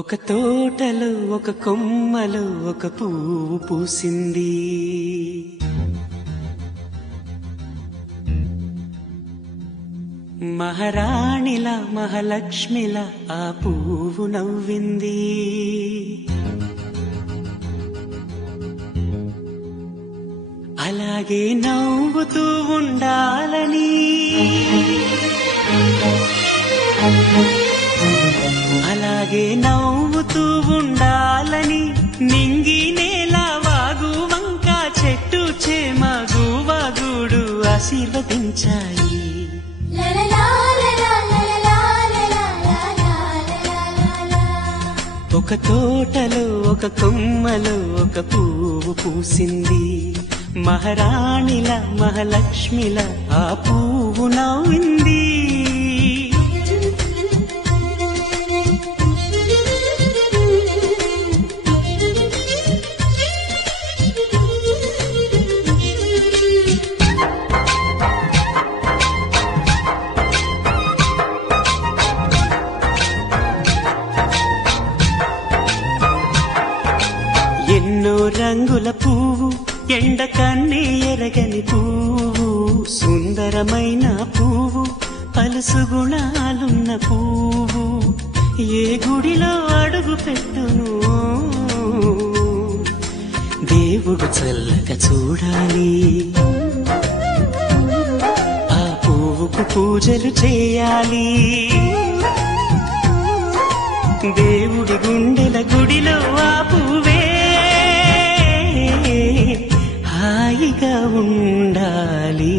ఒక తోటలో ఒక కొమ్మలో ఒక పువ్వు పూసింది. మహారాణిలా మహాలక్ష్మిలా ఆ పువ్వు నవ్వింది. అలాగే నవ్వుతూ ఉండాలని, అలాగే నవ్వుతూ ఉండాలని నింగి నేల వాగు వంక చెట్టు చేమ గువాగుడు ఆశీర్వదించాయి. ఒక తోటలో ఒక కొమ్మలో ఒక పువ్వు పూసింది. మహారాణిల మహాలక్ష్మిల ఆ పువ్వు నవ్వింది. ఎన్నో రంగుల పువ్వు, ఎండ కన్నే ఎరగని పువ్వు, సుందరమైన పువ్వు, పలుసు గుణాలున్న పువ్వు, ఏ గుడిలో అడుగు పెట్టును దేవుడు చల్లగా చూడాలి. ఆ పువ్వుకు పూజలు చేయాలి. దేవుడి గుండెల గుడిలో ఆ పువ్వే హాయిగా ఉండాలి.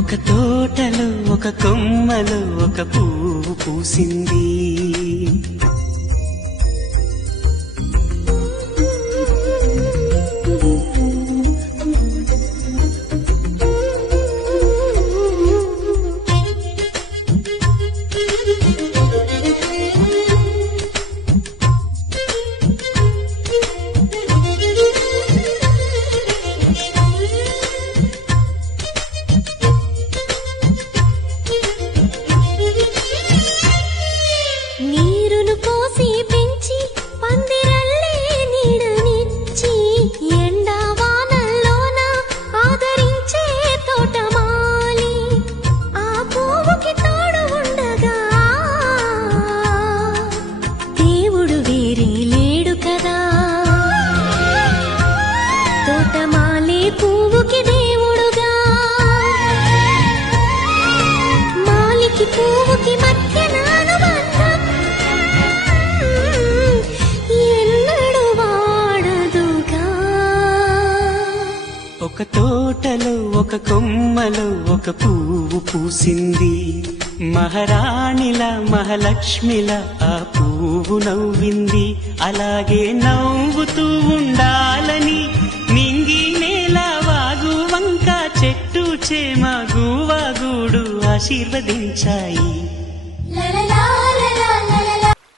ఒక తోటలో ఒక కొమ్మలో ఒక పువ్వు పూసింది. ఒక తోటలో ఒక కొమ్మలో ఒక పువ్వు పూసింది. మహారాణిల మహాలక్ష్మిల ఆ పువ్వు నవ్వింది. అలాగే నవ్వుతూ ఉండాలని నింగి నేల వాగు వంక చెట్టు చేమ గువాగూడు ఆశీర్వదించాయి.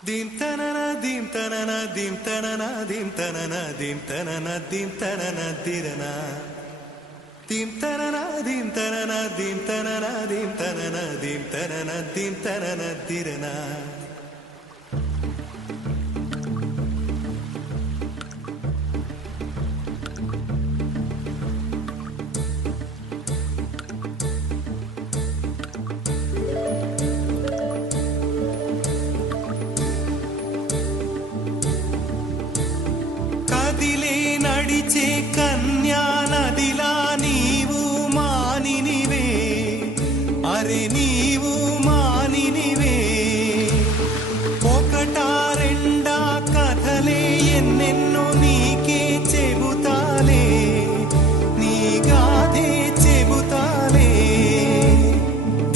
దీం తనన దీం తనన దీం తనన దీం తనన దీం తనన దీం తనన దిరనా దీం తనన దీం తనన దీం తనన దీం తనన దీం తనన దీం తనన దిరనా. కదిలే నడిచే కన్యా నదిలా నీవు మానినివే, అరే నీవు మానినివే. ఒకటా రెండా కథలే ఎన్నెన్నో నీకే చెబుతాలే, నీ గాథే చెబుతాలే.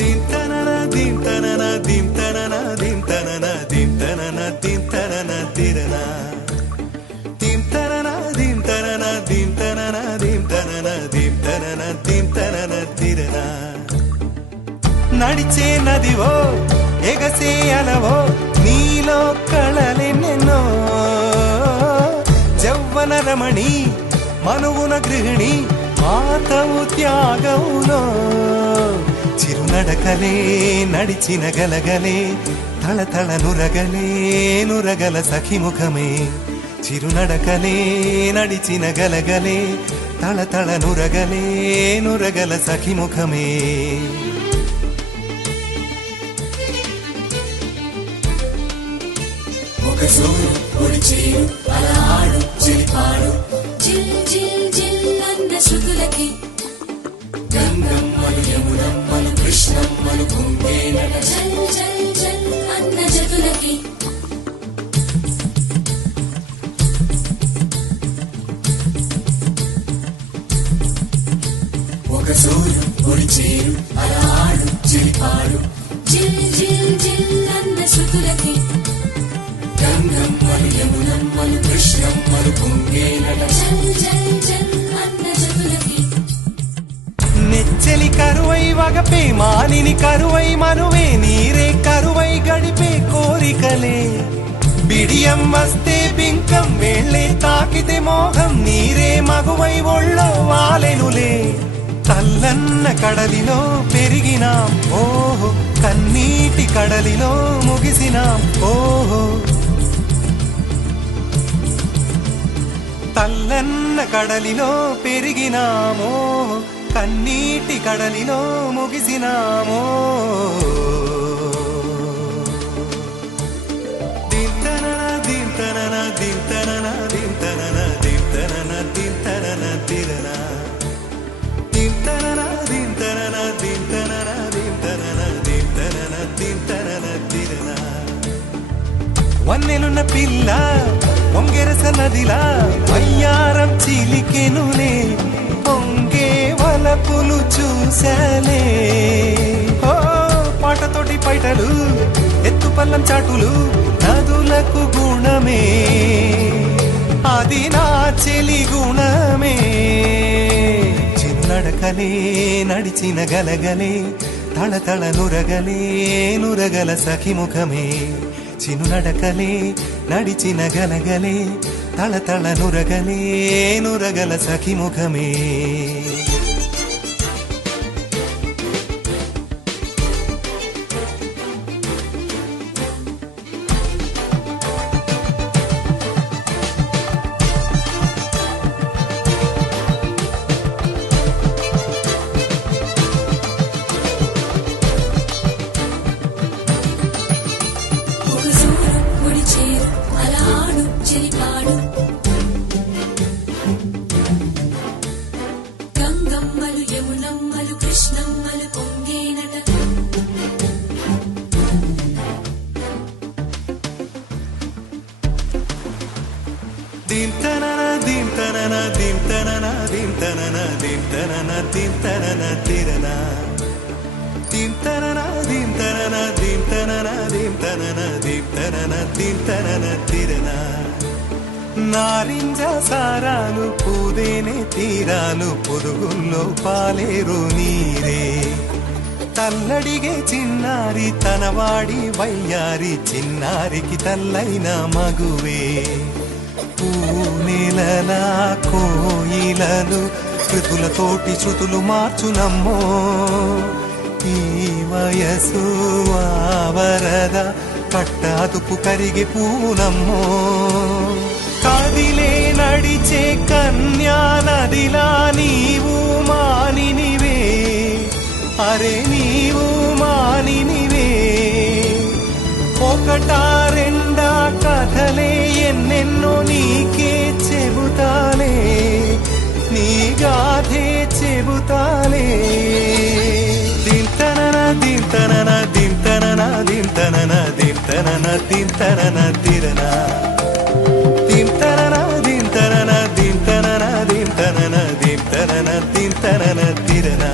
దింతనన దింతనన దింతనన దింతనన దింతనన దింతనన దిరనా దీం తనన దీం తనన దీం తనన దీం తనన దీం తనన దీం తనన దిరనా. నడిచే నదివో ఎగసే అలవో నీలో కళలెన్నెన్నో, జవ్వన రమణి మనువున గృహిణి మాతవు త్యాగములో. చిరునడకలే నడిచిన గలగలే తళతళ నురగలే నురగల సఖిముఖమే. చిరునడకలే నడిచిన గలగలే తళతళ నురగలే నురగల సఖిముఖమే. ఒక సూరు పొడిచేరు అలా ఆడు చిలిపాడు, జిల్ జిల్ జిల్ అన్న శృతులకి గంగమ్మలు యమునమ్మలు కృష్ణమ్మలు కుంభేనట జల్ జల్ జల్ అన్న జతులకి. ఒక సూరు పొడిచేరు అలా ఆడు చిలిపాడు, జిల్ జిల్ జిల్ అన్న శృతులకి పొంగేనట జల్ జల్ జల్ అన్న జతులకి నెచ్చలి కరువై వగపే మానిని కరువై మనువే నీరే కరువై గడిపే కోరికలే బిడియం వస్తే బింకం వేళ్ళే తాకితే మోహం నీరే మగువై ఒళ్ళో వాలెనులే తల్లన్న కడలిలో పెరిగినాం ఓహో కన్నీటి కడలిలో ముగిసినాం ఓహో తల్లన్న కడలిలో పెరిగినామో కన్నీటి కడలిలో ముగిసినామో దింతనన దింతనన దింతనన దింతనన దింతనన దింతనన దింతనన దింతనన దింతనన దింతనన దింతనన దింతనన దింతనన వన్నెలున్న పిల్ల పొంగెరస నదిలా వయ్యారం చిలికెనులే పొంగే వలపులు చూసలే ఓ పాటతోటి పైటలు ఎత్తు పల్లం చాటులు నదులకు గుణమే అది నా చెలి గుణమే చిన్నడకలే నడిచిన గలగలే తళతళ నురగలే నురగల సఖిముఖమే చిన్నడకలే నడిచిన గలగలే తళతళ నురగలే నురగల సఖిముఖమే ఒక సూరు గుడి చేరు అలా ఆడు చెలిపాడు గంగమ్మలు యమునమ్మలు కృష్ణమ్మలు పొంగేనట దింతనన దింతనన దింతనన దింతనన దింతనన దింతనన తిరన దింతనన దింతనన దింతనన దింతనన దింతనన దింతనన తిరన నారింజ సారాలు పూదేనే తీరాలు పొదుగుల్లో పాలేరు నీరే తల్లడిగే చిన్నారి తనవాడి వయ్యారి చిన్నారికి తల్లైన మగువే పూనెలలా కోయిలలు కృతులతోటి శృతులు మార్చునమ్మో ఈ వయసు ఆవరద కట్టాదుపు కరిగి పూనమ్మో కదిలే నడిచే కన్యా నదిలా నీవు మానినివే అరే నీవు మానినివే ఒకటా రెండా కథలే ఎన్నెన్నో నీకే చెబుతాలే నీ గాథే చెబుతాలే దింతనన దింతనన దింతనన దింతనన దింతనన దింతనన తిరన దింతనన దింతనన దింతనన దింతనన దింతనన దింతనన తిరన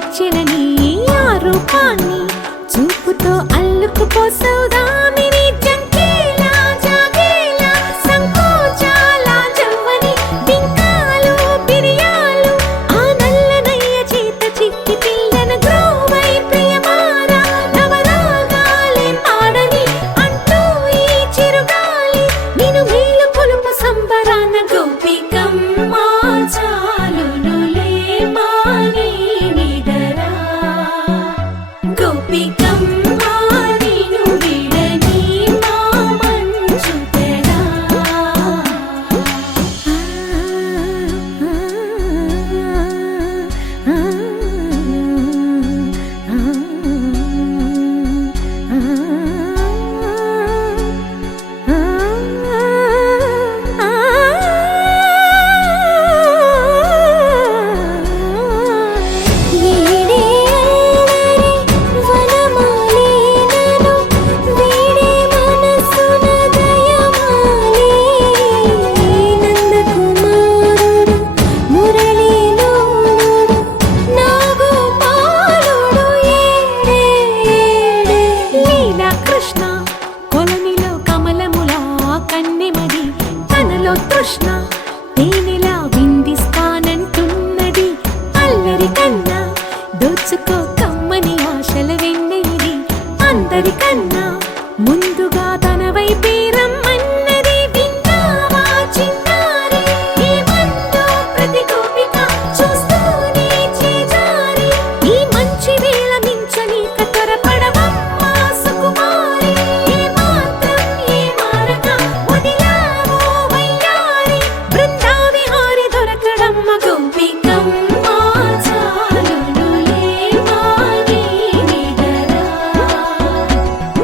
వచ్చిన నీ ఆ రూపాన్ని చూపుతో అల్లుకుపోసౌదామిని జంకేలా జాగేలా సంకోచాల జవ్వని బింకాలు బిరియాలు ఆ నల్లనయ్య చేత చిక్కి పిల్లన గ్రోవై ప్రియమారా నవరాగాలే పాడని అంటూ ఈ చిరుగాలి నిన్ను మేలు పొలుపు సంబరాన గోపికమ్మ చాలునులే మాని నిదరా గోపికమ్మ నిన్ను విడని మా మంచు తెరా కృష్ణ కొలనిలో కమలములా కన్నెమది తనలో తృష్ణ తేనెలా విందిస్తానంటున్నది అల్లరి కన్నా దోచుకో కమ్మని ఆశల వెన్నెయిది అందరికన్నా ముందుగా తన వైపే రమ్మన్నది విన్నావా చిన్నారి ఏమందో ప్రతి గోపిక చూస్తూనే చేజారి ఈ మంచి వేళ మించని కతరపడవమ్మా సుకుమారి ఏ మాత్రం ఏ మారక వదిలావో వయ్యారి బృందావిహారి దొరకడమ్మ గోపికమ్మ చాలునులే మాని నిదరా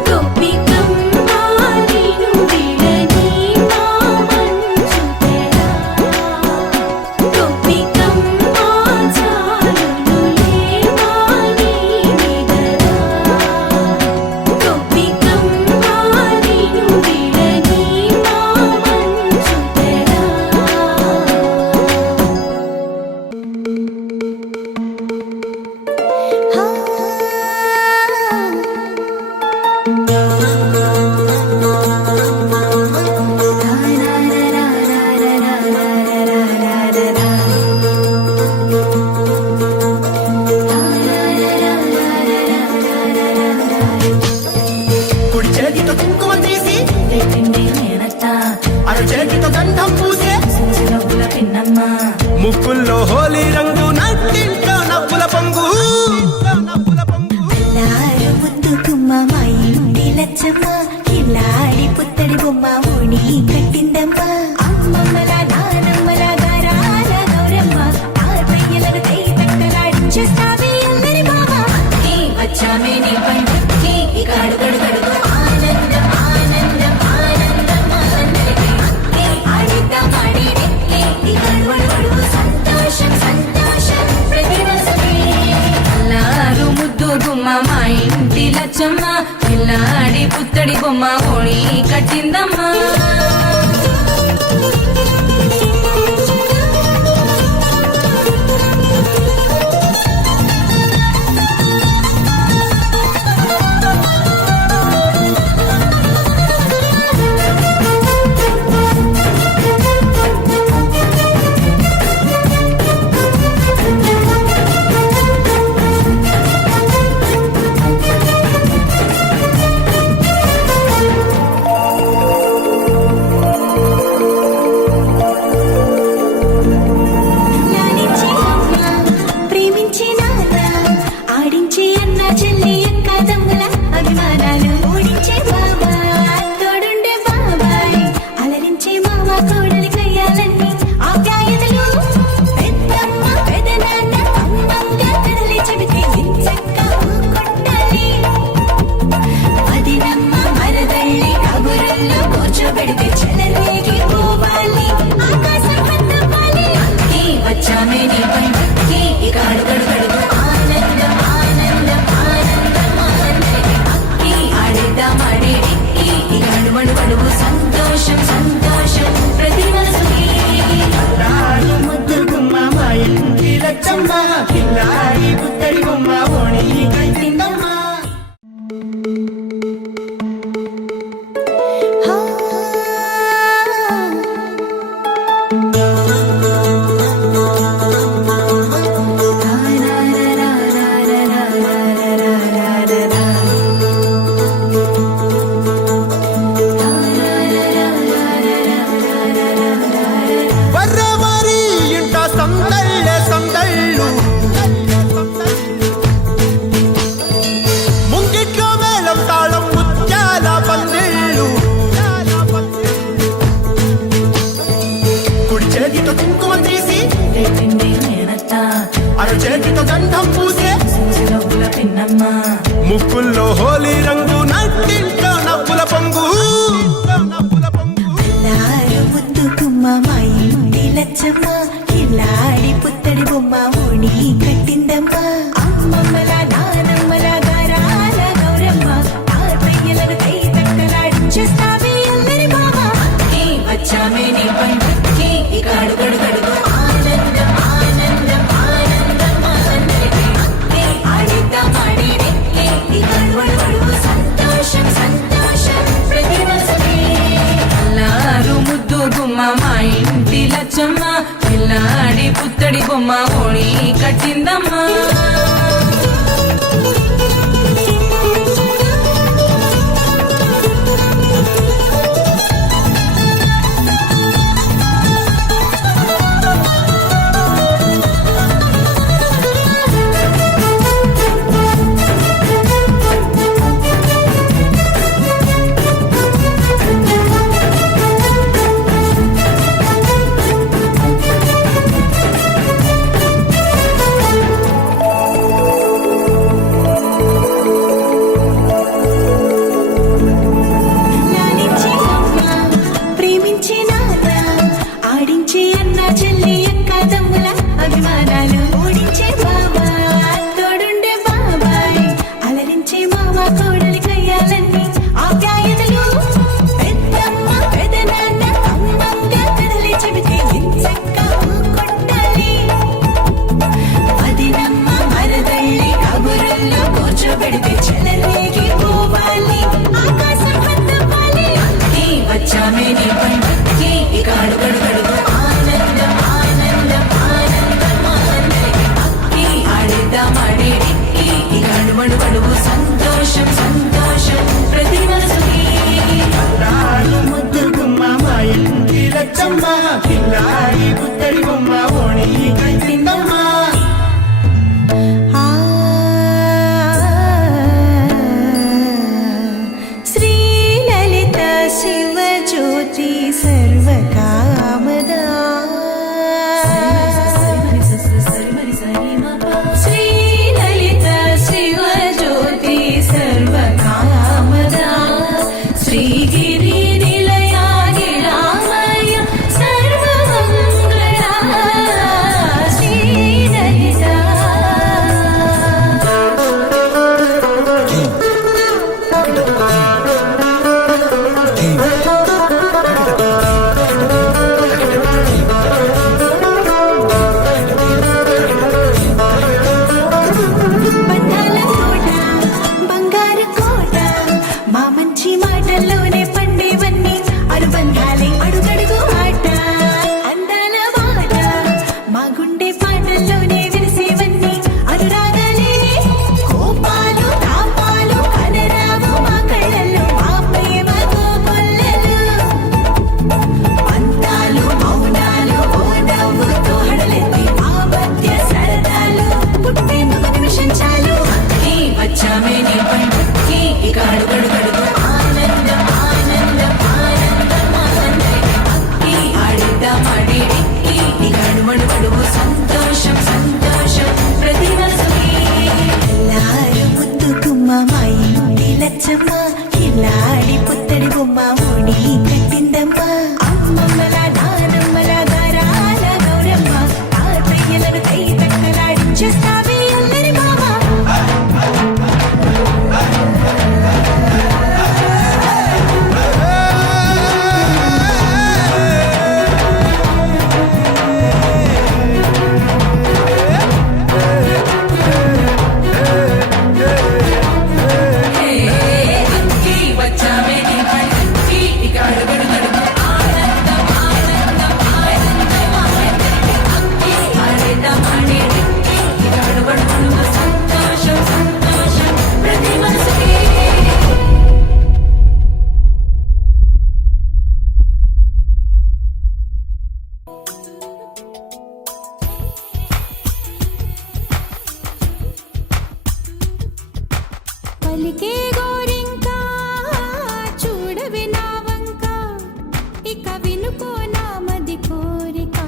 గోపికమ్మ నిన్ను విడని మా మంచు తెరా గోపికమ్మ చాలునులే మాని నిదరా గోపికమ్మ నిన్ను విడని మా మంచు తెరా కుడి చేతితో కుంకుమ తీసి అర చేతితో గంధం పూసే ముక్కుల్లో హోలీ రంగు నట్టింట్లో నవ్వుల పొంగు అల్లారు ముద్దు గుమ్మ మా ఇంటి లచ్చమ్మ కిల్లాడి పుత్తడి బొమ్మ ఓణి కట్టిందమ్మ అమ్మమ్మల నానమ్మల గారాల గౌరమ్మ తాతయ్యలను తట్టలాడించేస్తావే అందరి బావ వచ్చామే నీ పండుకి ఇక అడుగడు గడుగు ఆనందం ఆనందం ఆనందం మా అందరికీ ఆడిద్దాం ఆడిడే ఇక అడుగడు సంతోషం సంతోషం ప్రతిరోజుకి అల్లారు ముద్దు గుమ్మ మా ఇంటి లచ్చమ్మ పిల్లాడి పుత్తడి బొమ్మ ఓణి కట్టిందమ్మా చేతితో కుంకుమ తీసి పిండి నేనత్తా అరచేతితో గంధం పూసే డబ్బుల పిన్నమ్మ ముక్కుల్లో హోలీ రంగు నట్టింట్లో నవ్వుల పొంగు అల్లారు ముద్దు గుమ్మ మా ఇంటి లచ్చమ్మ కిల్లాడి పుత్తడి బొమ్మ ఓణి కట్టిందమ్మ అమ్మమ్మల నానమ్మల గారాల గౌరమ్మ తాతయ్యలను కై తక్కలాడించేస్తావే అల్లరి మామ వచ్చామే నీ పంటకి ఇక అడుగడు గడుగు ఆనందం ఆనందం ఆనందం ఆడిద్దాం ఆడినే ఇక అడుగడు సంతోషం సంతోషం ప్రతి మనసుకి అల్లారు ముద్దు గుమ్మ మా ఇంటి లచ్చమ్మ పిల్లాడి పుత్తడి బొమ్మ ఓణి కట్టిందమ్మా లాలించే అమ్మ ప్రేమించే నాన్న ఆడించే అన్న చెల్లి అక్క తమ్ముల అభిమానాలు ఓడించే బాబా తోడుండే బాబాయ్ అలరించే మామ కోడలి కయ్యాలన్నీ ఆప్యాయతలు పెద్దమ్మ పెదనాన్న అమ్మంగా కథలే చెబితే ఎంచక్క కొట్టాలి అదినమ్మ మరదళ్ళి కబురుల్లో కూర్చోబెడితే చెలరేగి పోవాలి ఆకాశం వద్దవాలి వచ్చామే నీ పంటకి ఇక అడుగడు గడుగు ఆనందం ఆనందం ఆనందం ఆనందం ఆడిద్దాం ఆడేడి ఇక అడుగడు గడుగు సంతోషం సంతోషం ప్రతి మనసుకి అల్లారు ముద్దు గుమ్మ మా ఇంటి లచ్చమ్మ కిల్లాడి పుత్తడి బొమ్మ ఓణి కట్టిందమ్మా శ్రీలలిత శివజ్యోతి సర్వకామదా శ్రీలలిత శివజ్యోతి సర్వకామదా శ్రీగిరి నిలయాగి రామయ్య సర్వమంగళ శ్రీలలిత బంధాల కోట బంగారు కోట మా మంచి మాటల్లోనే పండేవన్నీ అనుబంధాలే అడుగడుగు ఆట అందాల మాట మా గుండె పాటల్లోనే విరిసేవన్నీ అనురాగాలే కోపాలు తాపాలు కనరావు మా కళ్ళల్లో మా ప్రేమ కోకొల్లలు అంతాలు మౌనాలు ఓ నవ్వుతో హడలెత్తి మా మధ్య సరదాలు పుట్టేందుకు నిమిషం చాలు వచ్చామే నీ పంటకి ఇక అడుగడు గడుగు ఆనందం ఆనందం ఆనందం ఆనందం ఆడిద్దాం ఆడేడి ఇక అడుగడు గడుగు సంతోషం సంతోషం ప్రతి మనసుకి అల్లారు ముద్దు గుమ్మ మా ఇంటి లచ్చమ్మ కిల్లాడి పుత్తడి బొమ్మ ఓణి కట్టిందమ్మ అమ్మమ్మల నానమ్మల గారాల గౌరమ్మ తాతయ్యలను కై తక్కలాడించేస్తావే అల్లరి మామ వచ్చామే నీ పంటకి ఇక అడుగడు గడుగు ఆనందం ఆనందం ఆనందం ఆనందం ఆడిద్దాం ఆడేడి ఇక అడుగడు గడుగు సంతోషం సంతోషం ప్రతి మనసుకి పలికే గోరింక చూడవి నా వంక ఇక వినుకో నా మది కోరిక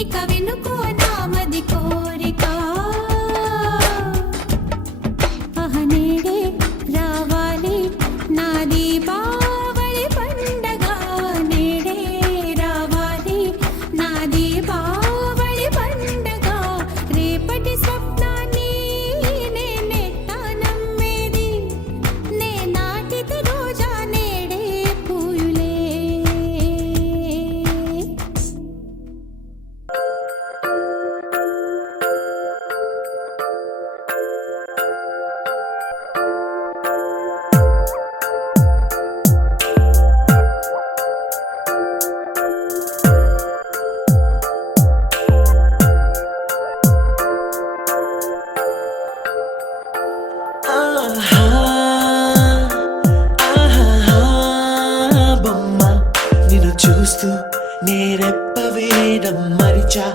ఇక వినుకో నామది కోరిక నేడే రావాలి నా దీపావళి పండగ నేడే రావాలి నా దీపావళి పండగ రేపటి స్వప్నాన్ని నేనెట్టా నమ్మేది నే నాటిది రోజా నేడే పూయులే ఆహా, ఆహా, బొమ్మ నిన్ను చూస్తూ నేరెప్ప వేయడం మరిచా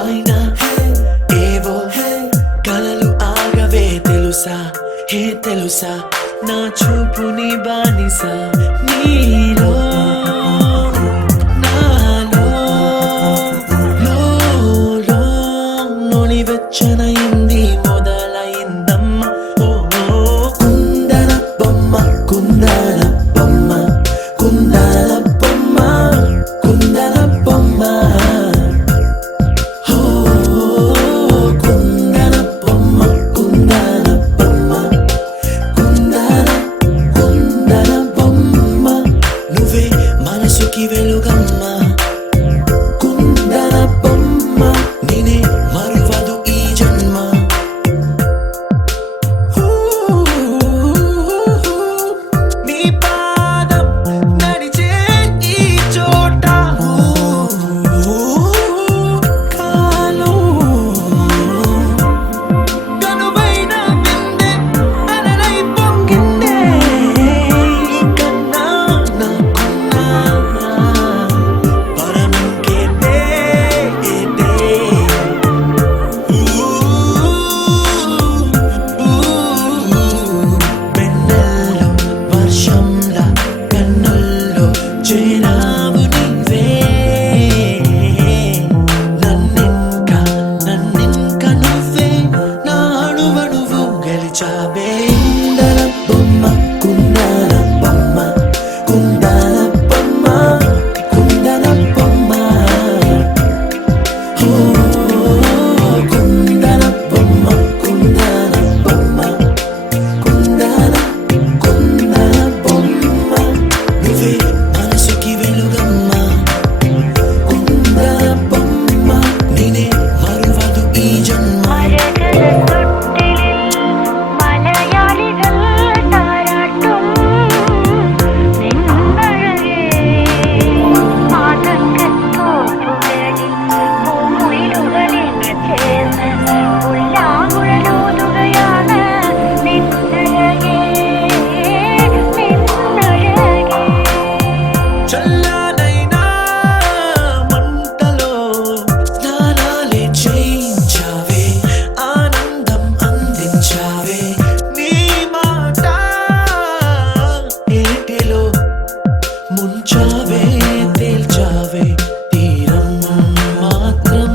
అయినా ఏవో కలలు ఆగవే తెలుసా హే తెలుసా నా చూపుని బానిస నీలో నాలో లోలో లోని వెచ్చనయింది మొదలైందమ్మ ఓ కుందన బొమ్మ కుందన బొమ్మ కుందన బొమ్మ కుందన బొమ్మ ఓ కుందన బొమ్మ కుందన బొమ్మ కుందన కుందన బొమ్మ నువ్వే మనసుకి వెలుగమ్మ కుందన బొమ్మ నేనే మరువదు ఈ జన్మ నీ పాదం నడిచే ఈ చోట కాలం కనువైన నిన్నే అలలై పొంగిందే కన్నా నాకున్నా పరమింకేదే వెన్నెల్లో వర్షంలా కన్నుల్లో చేరావు నీవే నన్నింక నువ్వే నా అణువణువు గెలిచావే కుందన బొమ్మ కుందన బొమ్మ కుందన బొమ్మ కుందన బొమ్మ ఓ కుందన బొమ్మ కుందన బొమ్మ కుందన కుందన బొమ్మ నువ్వే మనసుకి వెలుగమ్మ కుందన బొమ్మ నేనే మరువదు ఈ జన్మ മലയാളികൾ താരാട്ടും നിന്നഴകേ ആതങ്കത്തോപ്പുകളിൽ പൂമുയിലുകളിൽ ചേർന്ന് ഉല്ലാകുഴലൂതുകയാണ് നിന്നഴകേ നിന്നഴകേ చల్లనైనా మంటలో స్నానాలే చేయించావే ఆనందం అందించావే నీ మాట ఏటిలో ముంచావే తేల్చావే తీరం మాత్రం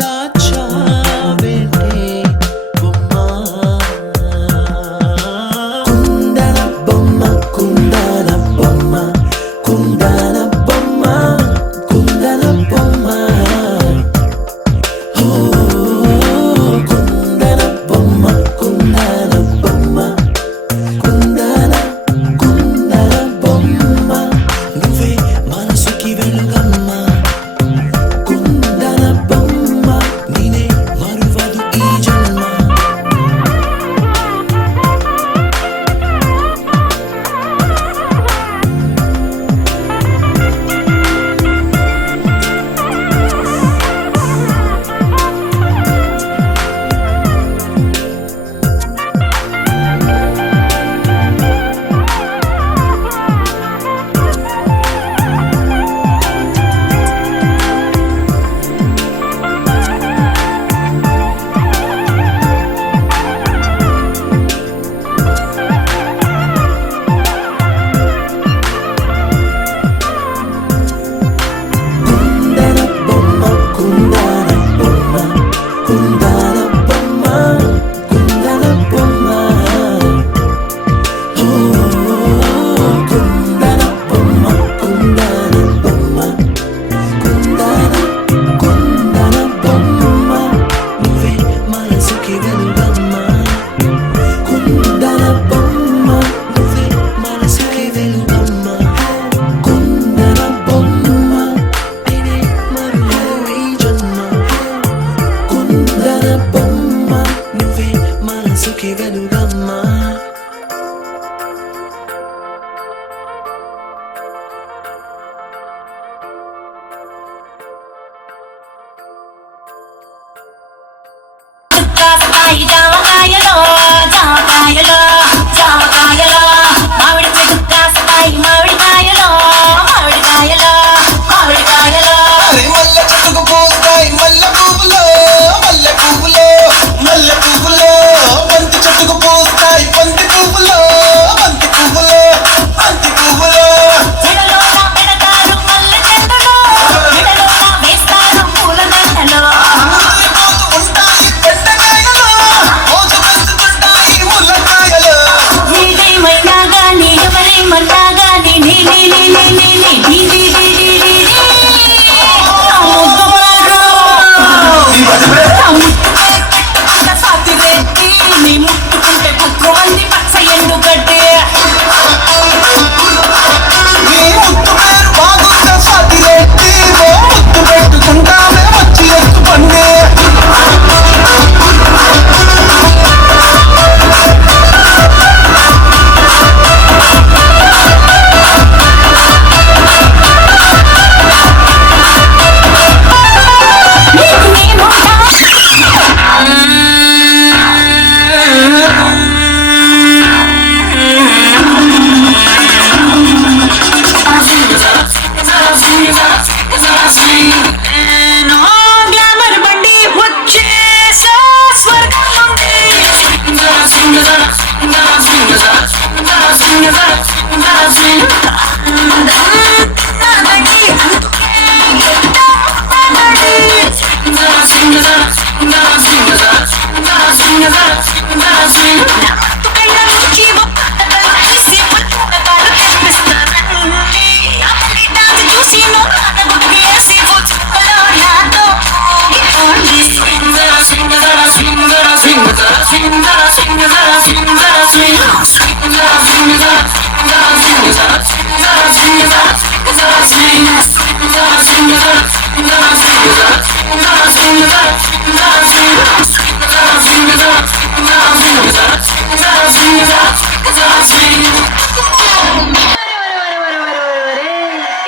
దాచావేంటే బొమ్మ కుందన బొమ్మ కుందన బొమ్మ కుందన బొమ్మ కుందన బొమ్మ ఓ కుందన బొమ్మ కుందన బొమ్మ కుందన కుందన బొమ్మ నువ్వే మనసుకి వెలుగమ్మ కుందన బొమ్మ నేనే మరువదు ఈ జన్మ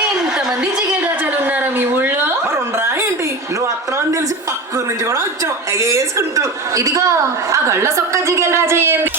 ఇంతమంది జిగేల్ రాజాలు ఉన్నారా మీ ఊళ్ళో? మరి ఉండరా ఏంటి? నువ్వు అత్తనం అని తెలిసి పక్కూరు నుంచి కూడా వచ్చావు ఎగేసుకుంటూ. ఇదిగో ఆ గళ్ళ సొక్క జిగేల్ రాజా ఏంది?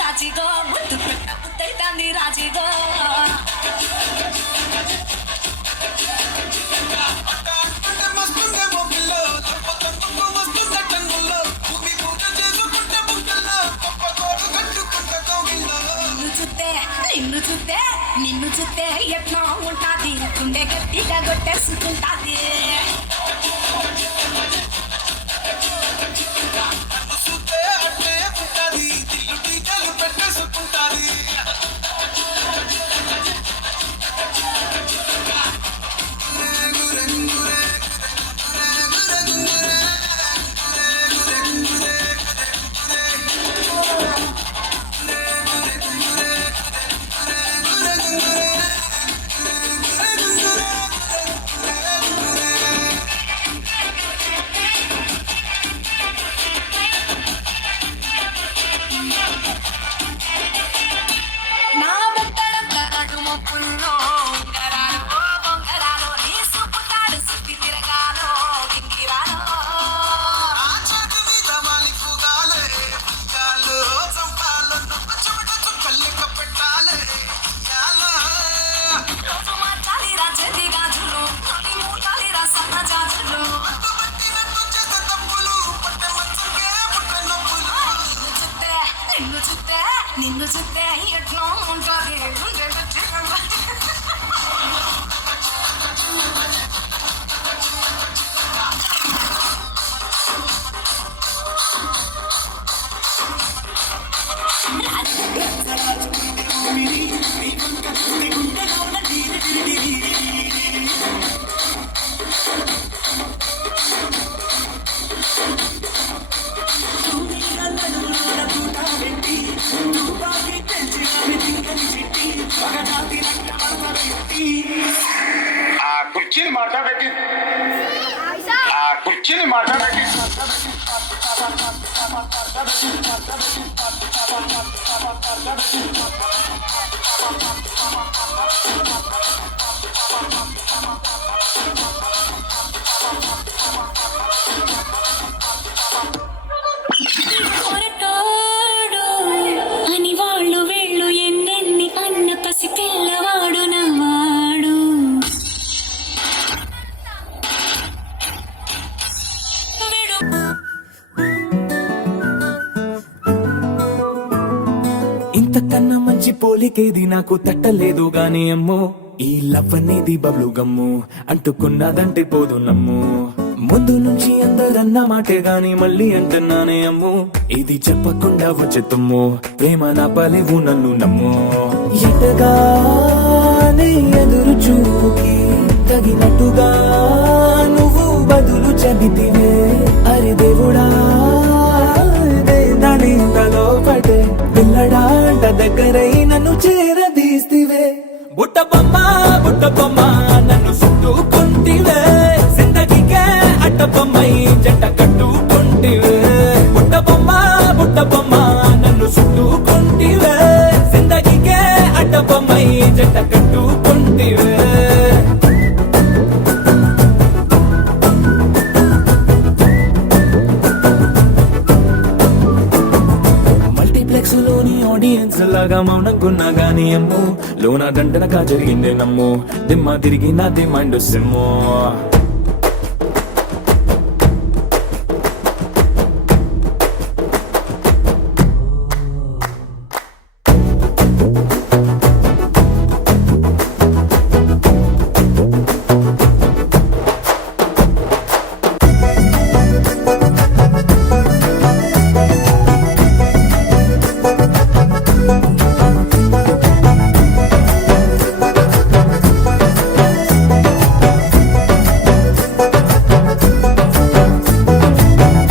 రాజీగో ముద్దు పెట్ట పుట్టైతాంది రాజీగో నిన్ను చూస్తే ఎట్లా ఉంటాది గుండె గట్టిగా కొట్టేసుకుంటాది కుర్చీని మాట్లాడబెట్టి ఆ కుర్చీని మాట్లాడబెట్టి పొరటోడు అని వాళ్ళు వెళ్ళు ఎన్నెన్ని అన్న పసి పిల్లవాడు నవ్వాడు. ఇంతకన్నా మంచి పోలికేది నాకు తట్టలేదు గాని అమ్మో ఈ లవ్ అనేది బబ్లు గమ్ము అంటుకున్నదంటే పోదు నమ్ము ముందు నుంచి అందరన్న మాటే గాని మళ్ళీ అంటున్నానే అమ్ము ఇది చెప్పకుండా వచ్చే తుమ్ము ప్రేమ నా పలేవు నన్ను నమ్ము ఎటగానే ఎదురు చూకి తగినట్టుగా నువ్వు బదులు చెబితివే అరి దేవుడా దాని తలో పడే పిల్లడాంట దగ్గరై నన్ను చేరదీస్తివే బుట్ట బొమ్మ నన్ను చుట్టుకుంటివే జిందగీకే అట్ట బొమ్మై జంట కట్టుకుంటివే బుట్ట బొమ్మ నన్ను చుట్టుకుంటివే జిందగీకే అట్ట బొమ్మై జంట కట్టుకుంటివే మల్టీప్లెక్స్ లోని ఆడియన్స్ లాగా మౌనంకున్నా గానీ అమ్ము లోన దండనగా జరిగిందే నమ్ము దిమ్మ తిరిగి నా దిమ్మండు సిమ్ము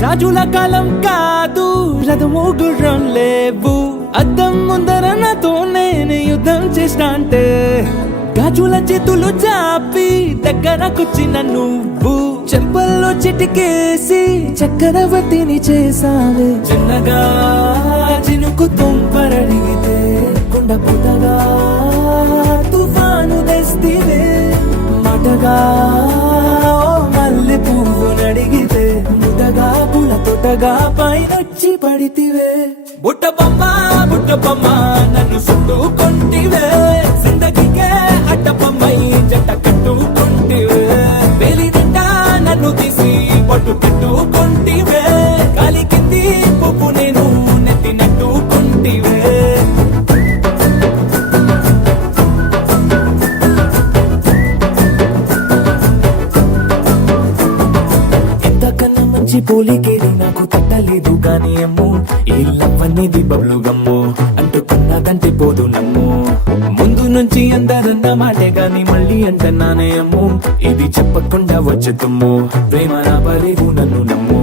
రాజుల కాలం కాదు రథము గుర్రం లేవు అద్దం ముందర నాతో నేను యుద్ధం చేసిన అంటే గాజుల చేతులు చాపి దగ్గరకొచ్చిన నువ్వు చెంపల్లో చిటికేసి చక్రవర్తిని చేసావే చిన్నగా చినుకు తుంపరడిగితే కొండ పుట్టగా తుఫాను తెస్తివే మాటగా మల్లె పువ్వు నడిగితే ముదగా పుల తొటగా పైనొచ్చి పడితివే బుట్ట బొమ్మ నన్ను చుట్టుకుంటివే జిందగీకే అట్ట బొమ్మై జంట కట్టుకుంటివే వేలి నిండా నన్ను తీసి పట్టు పెట్టుకుంటివే కాలి కింది పువ్వు నేను నెత్తినట్టుకుంటివే ఎంతకన్నా మంచి పోలికేది నాకు తట్టలేదు గాని అమ్ము ఈ లవ్ అనేది బబ్లు గమ్ము అంటుకున్నదంటే పోదు నమ్ము ముందు నుంచి అందరన్న మాటే గాని మళ్ళీ అంటున్నానే అమ్ము ఇది చెప్పకుండా వచ్చే తుమ్ము ప్రేమ నా పలేవు నన్ను నమ్ము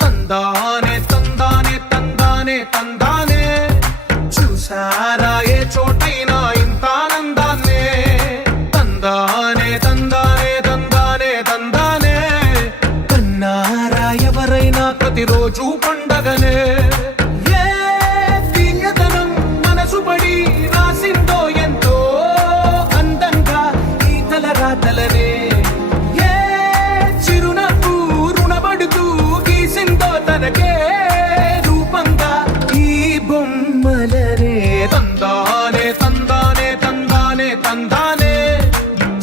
తందానే తందానే తందానే తందానే చూసారా ఏ చోటైనా ఇంత ఆనందాన్నే తందానే తందానే తందానే తందానే కన్నారా ఎవరైనా ప్రతిరోజు పండగనే ఏ తీయదనం మనసు పడి రాసిందో ఎంతో అందంగా ఈ తలరాతలనే ఏ చిరునవ్వు రుణపడుతూ గీసిందో తనకే రూపంగా ఈ బొమ్మలనే తందానే తందానే తందానే తందానే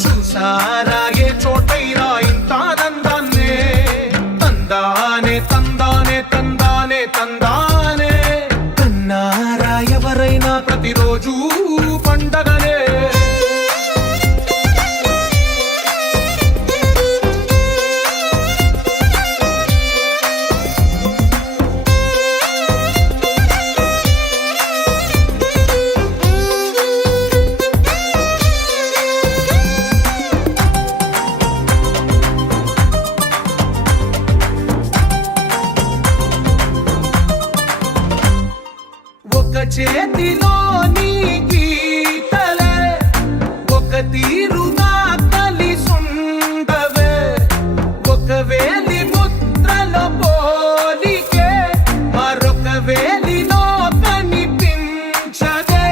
చూసారా ఏ చోటైనా ఇంత ఆనందాన్నే చేతిలోని గీతలే ఒక తీరుగా కలిసుండవే ఒక వేలి ముద్రలో పోలికే మరొక వేలిలో కనిపించదే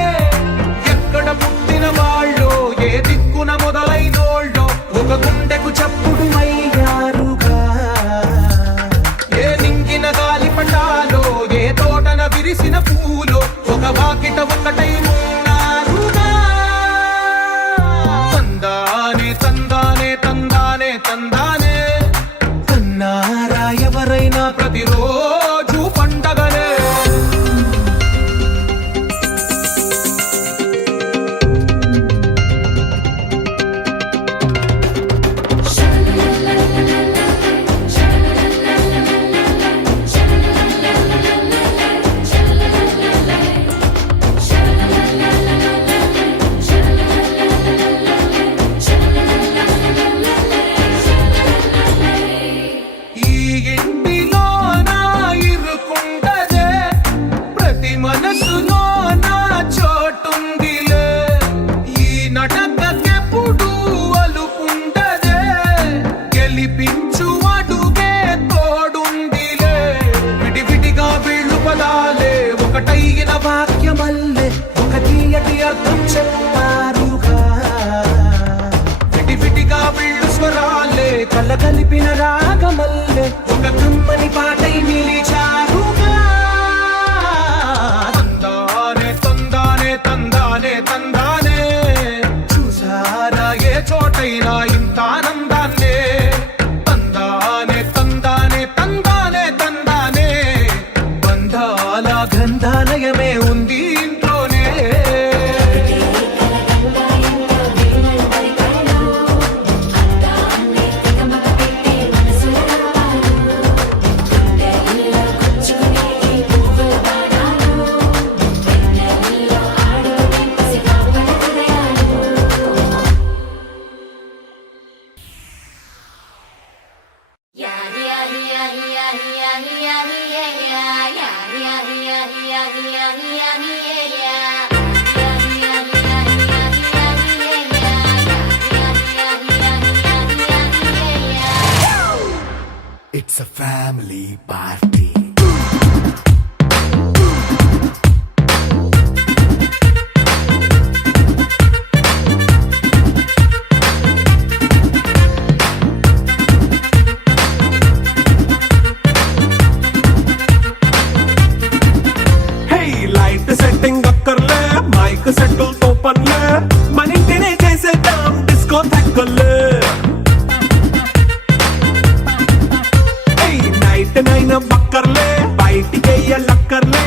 ఎక్కడ పుట్టిన వాళ్ళు ఏ దిక్కున మొదలైనోళ్ళు ఒక గుండెకు చప్పుడు అయ్యారుగా ఏ నింగిన గాలి పటాలో ఏ తోటన విరిసిన పూలో ఒక వాకిట ఒకటై ఉన్నారుగా తందానే తందానే తందానే తందానే కన్నారా ఎవరైనా ప్రతిరోజు పండగనే ఈ ఇంటిలో నా ఇరుకుండదే ప్రతి మనసులో నా చోటుందిలే ఈ నటకెప్పుడు అలుపుండదే గెలిపించు అడుగే తోడుందిలే విడివిడిగా వీళ్ళు పదాలే ఒకటైన వాక్యమల్లే ఒక తీయటి అర్థం చెప్పారుగా విడివిడిగా వీళ్ళు స్వరాలే కలగలిపిన రాగమల్లే ఒక కమ్మని పాటై నిలిచారుగా తందానే తందానే తందానే తందానే చూసారా ఏ చోటైనా ఇంత ఆనందాన్నే తందానే తందానే తందానే తందానే బంధాల గ్రంథాలయమే ఉంది ఇంట్లోనే It's a family party. Hey, light setting అక్కర్లే మైక్ సెట్టుల్ తో పనిలే మన ఇంటినే చేసేద్దాం డిస్కో థక్కర్లే నైట్ నైన్ బక్కర్లే బయటికి లక్కర్లే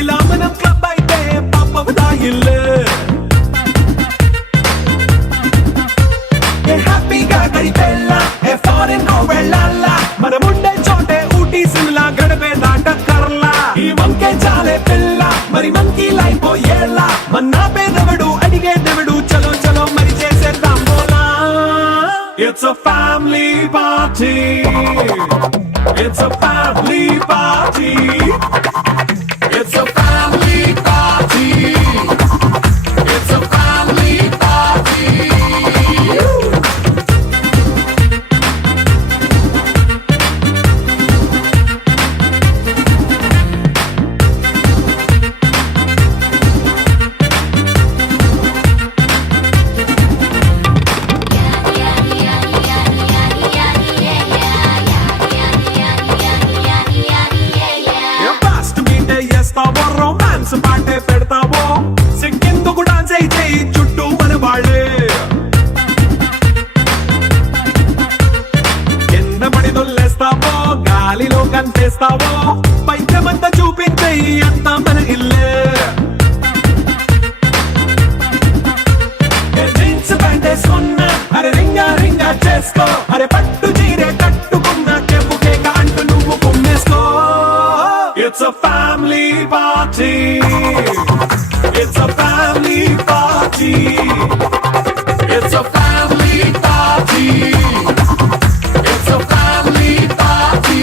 ఇలా మనం క్లబ్ అయితే పాపదాయిల్లే హ్యాపీగా గడిపెళ్ళ ఏ ఫారెన్ నో వెళ్ళాలా మనం ఉండే చోటే ఊటీ సిమ్లా గడిపే దాటక్కర్లా ఈ వంకే చాలే పిల్ల మరి మంకీ లైఫ్ ఏళ్ళ మన్నా పేదవడు అడిగేదెవడు చలో చలో మరి చేసేద్దాం బోలా it's a family party. It's a family party. It's a family party. It's a family party. Fast meet చేస్తావో రొమాన్స్ పాటే పెడతావో సిక్కిందుకు డాన్స్ అయితే చుట్టూ మన వాళ్ళే కింద పడి దొల్లేస్తావో గాలిలో కంటేస్తావో పైకమంతా చూపించే అంతా మన ఇల్లే జీన్స్ ప్యాంట్ వేసుకున్నా అరే రింగా రింగా చేసుకో అరే పట్టు చీరే కట్టుకున్నా చెప్పుకే అంటూ నువ్వు కుమ్మేసుకో It's a family party. It's a family party. It's a family party. It's a family party.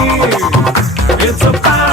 It's a party.